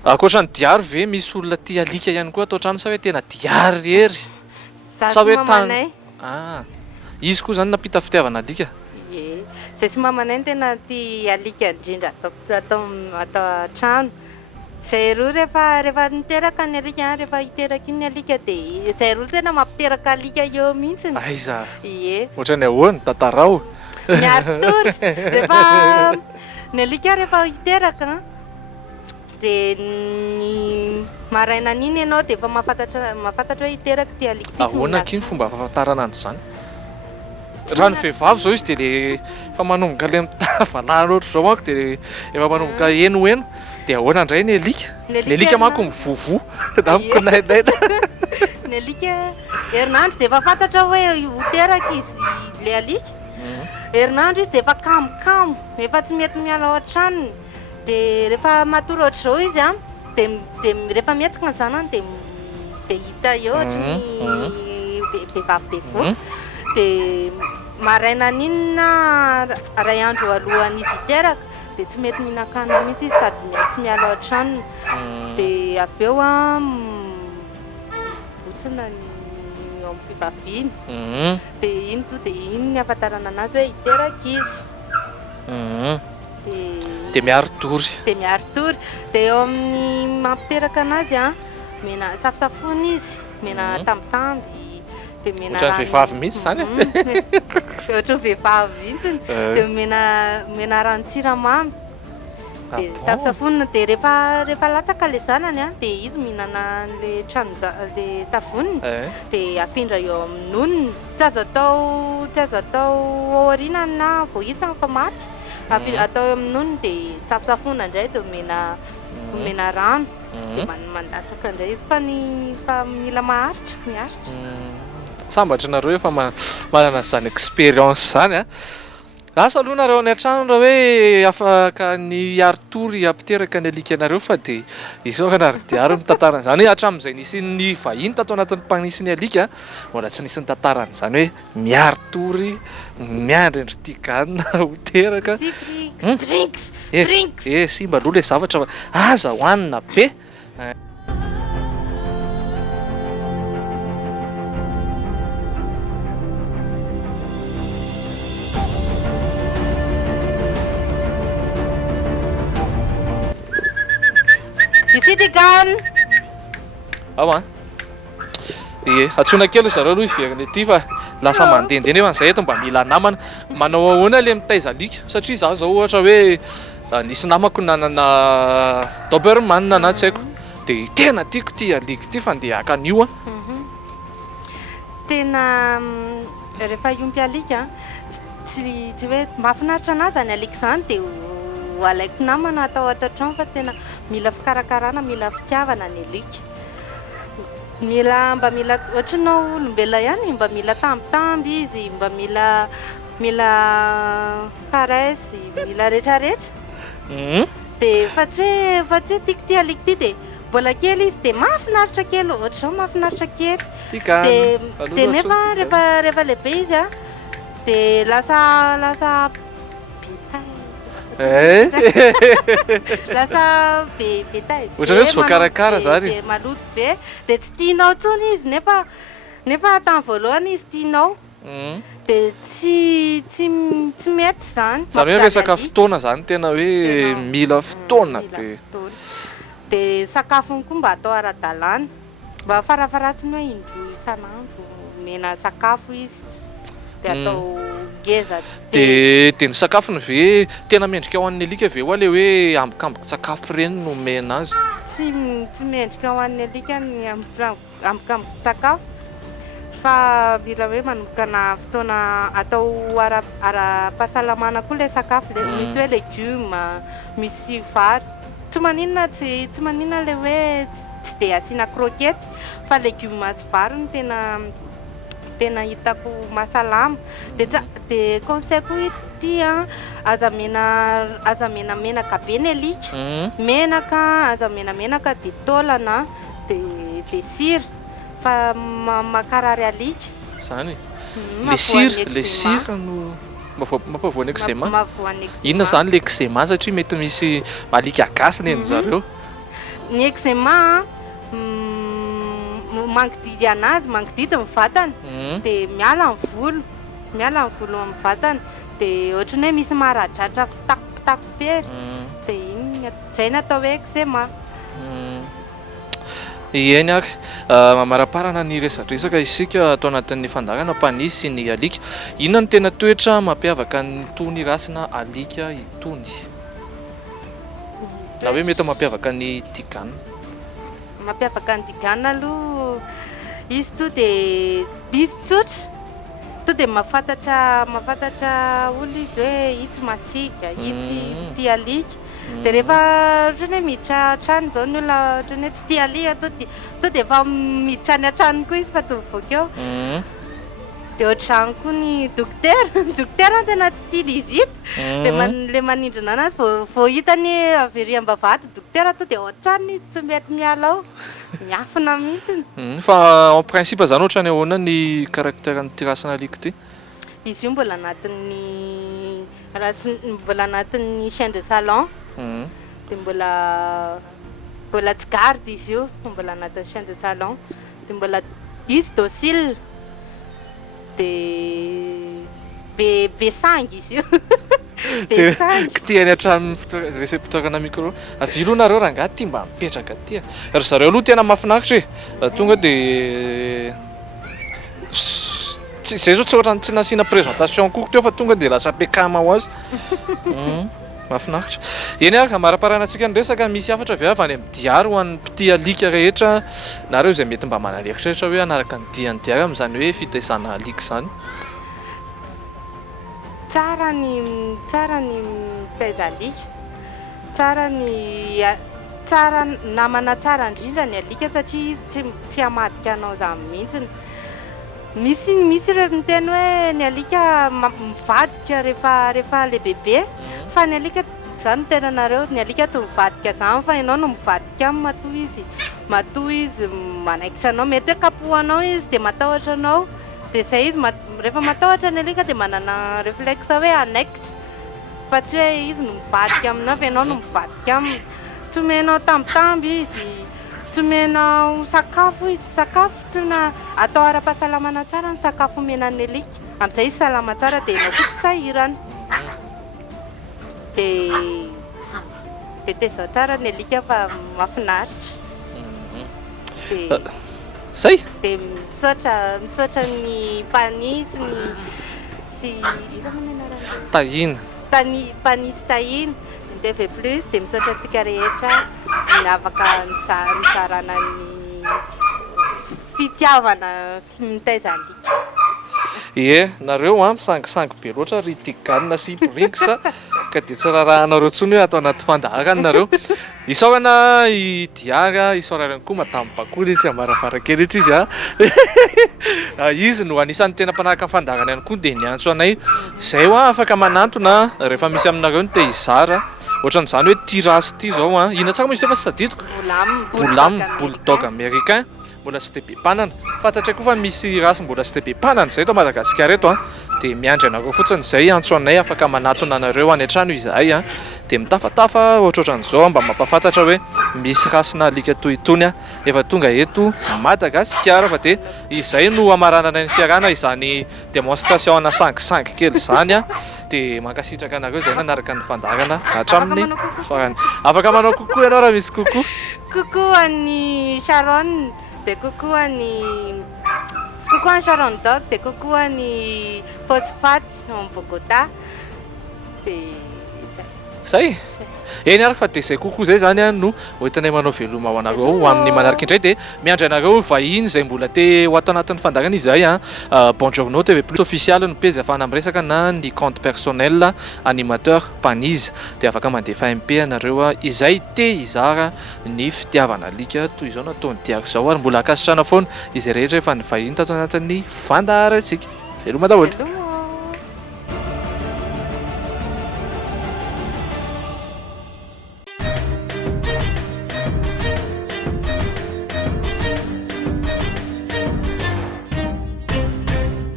Akoatra ny diary ve misy olona tia alika ihany koa atao trano sa hoe tena diary ery? Sa hoe tany? Izy koa zany napita fitiavana alika? Ie, zay sy mamanay no tena tia alika indrindra atao trano. Zay roa rehefa niteraka ny alika, rehefa hiteraka iny alika dia zay roa tena mampiteraka alika eo mihitsy. Aiza? Ie. Ohatry ny ahoana tantarao? Miaritory rehefa ny alika rehefa hiteraka dia ny maraina an'iny ianao dia efa mahafantatra hoe hiteraka ty alika. Ahoana kiny fomba fahafantarana an'izany zany? Raha ny vehivavy zao izy dia le efa manomboka le valahana ohatry zao manko dia efa manomboka henoheno dia ahoana indray ny alika? Ny alika manko mivovo na mikinainaina. Ny alika herinandro dia efa fantatra hoe hiteraka izy le alika. Herinandro izy dia efa kamokamo, efa tsy mety miala ao an-tranony. Dia rehefa matory ohatr'izao izy dia rehefa mihetsika ny zanany dia hita eo ohatra ny vehivavy be volo. Dia maraina an'iny na iray andro alohan'izy hiteraka dia tsy mety mihinan-kanina mihitsy izy sady tsy miala ao an-tranony. Dia avy eo botsina ny eo amin'ny fivaviany. Dia iny to dia iny ny ahafantarana anazy hoe hiteraka izy. Dia miaro-tory. Dia miaro-tory. Dia eo amin'ny mampiteraka anazy mena safosafona izy, mena tambitamby. Ohatran'ny vehivavy mihitsy zany. Ohatran'ny vehivavy mihitsy. Dia mena ranon-tsiramamy. Dia safosafona dia rehefa latsaka le zanany dia izy mihinana le tavoniny dia afindra eo amin'ny nonony. Tsy azo atao ao aoriana na vao hita fa maty. Atao eo amin'ny nonony dia safosafona indray dia mena rano dia mandatsaka indray izy fa mila miharitra. Sambatra nareo efa manana zany expérience zany asa aloha nareo any an-trano raha hoe afaka ny aro-tory ampiteraka ny alika anareo fa dia izao kanarodiaro ny tantarana zany hoe hatramin'izay nisy ny vahiny tato anatin'ny mpanisy ny alika mbola tsy nisy ny tantarana zany hoe miaro-tory miandry tiganina hoteraka. Simba aloha le zavatra aza hohanina be. Isitigan! Atsona kely zareo aloha iverana ety fa lasa mandehandeha nefa izay eto mba mila namana. Manao ahoana le mitaiza alika satria za zao ohatra hoe nisy namako nanana doberman na tsy haiko dia tena tiako ty alika ty fa andeha haka an'io. Tena rehefa iompy alika tsy hoe mahafinaritra anazy zany alika zany dia alaiko namana atao an-trano fa tena mila fikarakarana, mila fitiavana ny alika. Mba mila ohatranao olombelona ihany, mba mila tambitamby izy, mba mila karesy, mila rehetrarehetra. Dia fa tsy hoe tiako ty alika ty dia mbola kely izy dia mahafinaritra kely ohatr'izao mahafinaritra kely. Dia nefa rehefa lehibe izy dia lasa lasa be tay. Ohatran'ny hoe tsy voakarakara zany. Maloto be dia tsy tianao intsony izy nefa tamin'ny voalohany izy tianao. Dia tsy mety zany. Zany hoe resaka fotoana zany tena hoe mila fotoana be. Dia sakafony koa mba atao ara-dalàna. Mba farafaratsiny hoe indroa isan'andro mena sakafo izy dia atao ngeza. Dia ny sakafony ve tena mendrika ho an'ny alika ve le hoe ambokamboka sakafo ireny no omena azy? Tsy mendrika ho an'ny alika ny ambokamboka sakafo fa mila hoe manombokana fotoana atao ara-pahasalamana koa le sakafo. Misy hoe legioma, misy vary. Tsy maninona le hoe tsy dia asiana krokety fa legioma sy vary no tena hitako mahasalama. Dia conseil koa ity aza mena menaka be ny alika. Menaka aza mena menaka dia taolana dia sira fa makarary alika. Zany le sira no mampavoany eczema. Inona zany le eczema satria mety misy alika gasiny eny zareo. ny eczema mangididy anazy mangididy ny vatany dia miala ny volo amin'ny vatany dia ohatrany hoe misy maradratra fitakotakopery dia iny zay natao hoe eczema. Eny ary mamaraparana ny resadresaka isika atao anatin'ny fandarana panisy sy ny alika. Inona ny tena toetra mampiavaka ny tony rasina alika itony na hoe mety mampiavaka ny tigana? Mampiavaka ny tigana aloha izy to dia izy tsotra to dia mahafantatra olona izy hoe itsy masika itsy tia alika. Dia rehefa ohatrany hoe miditra trano zao ny olona ohatrany hoe tsy tia alika to dia efa miditra any an-trano koa izy fa tsy mivoaka eo. Dia ohatr'izany koa ny dokotera tena tsy tiany izy ito dia le manindrina anazy vao hitany avy ery am-bavahady dokotera to dia ohatrany izy tsy mety miala ao miafina mihitsiny. Fa en principe zany ohatrany ahoana ny karakteran'ity rasana alika ity? Izy io mbola anatin'ny chien de salon dia mbola tsy garde izy io mbola anatin'ny chien de salon dia mbola izy docile dia be sangy izy io. Kitiany hatramin'ny reseptorana micro avilo nareo raha ngahy ty mba mipetraka ty ry zareo aloha tena mahafinaritra e tonga dia zay zao tsy ohatrany tsy nasiana présentation kokoa teo fa tonga dia lasa bekama ho azy. Mahafinaritra. Eny ary amaraparana antsika ny resaka misy hafatra avy avy any amin'ny diary ho an'ny mpitia alika rehetra nareo izay mety mba manalekitra rehetra hoe anaraka ny diany diary amin'izany hoe fitaizana alika izany. Tsara ny mitaiza alika, tsara namana tsara indrindra ny alika satria izy tsy hamadika anao zany mihitsiny. Misy ireo miteny hoe ny alika mivadika rehefa le bebe fa ny alika zany tena anareo ny alika tsy mivadika zany fa ianao no mivadika aminy matoa izy manaikitra anao mety hoe kapohanao izy dia matahotra anao dia zay izy rehefa matahotra ny alika dia manana réflexe hoe anaikitra fa tsy hoe izy no mivadika aminao fa ianao no mivadika aminy. Tsy omenao tambitamby izy, tsy omenao sakafo tena atao ara-pahasalamana tsara ny sakafo omenan'ny alika amin'izay izy salama tsara dia ianao koa tsy sahirana. Dia zao tsara ny alika fa mahafinaritra. Zay? Dia misaotra ny panisy sy panisy tahiny DV plus dia misaotra antsika rehetra afaka nizarana ny fitiavana mitaiza alika. Nareo misangisangy be loatra ry tigana sy brinksa ka dia tsy rarahanareo ntsony hoe atao anaty fandaharana nareo. Isaorana i diary isaorana koa matambakoly izy amarafarakely izy izy no anisan'ny tena mpanaraka fandaharana ihany koa dia niantso anay zay afaka manantona rehefa misy aminareo ny te hizara ohatran'izany hoe ty rasy ty zao ina tsaka moa izy teo fa tsy tadidiko Boulam bulldog américain mbola tsy dia be mpanana fantatray koa fa misy rasy mbola tsy dia be mpanana zay to Madagasikara eto dia miandry anareo fotsiny zay antso anay afaka manatona anareo any an-trano izahay dia mitafatafa ohatrohatran'izao mba mampafantatra hoe misy rasina alika toy itony efa tonga eto Madagasikara fa dia izay no amaranana ny fiarana izany démonstration ana sangisangy kely izany dia mankasitraka anareo zay nanaraka ny fandarana hatramin'ny farany. Afaka manao kokoa ianao raha misy kokoa. Coucou an'ny Sharon dia coucou an'ny Sharon Dog dia coucou an'ny Phosphate en Bogota dia zay eny ary fa dia zay kokoa zay zany no hoentinay manao veloma ho anareo amin'ny manaraka indray dia miandry anareo vahiny zay mbola te ho atao anatin'ny fandarana izahay bonjour TV plus officiel no page afahana miresaka na ny compte personnel animateur Panizy dia afaka mandefa MP anareo izay te hizara ny fitiavana alika toy izao nataony diary zao ary mbola akasitrana foana izay rehetra efa ny vahiny tato anatin'ny fandaharantsika. Veloma daholo.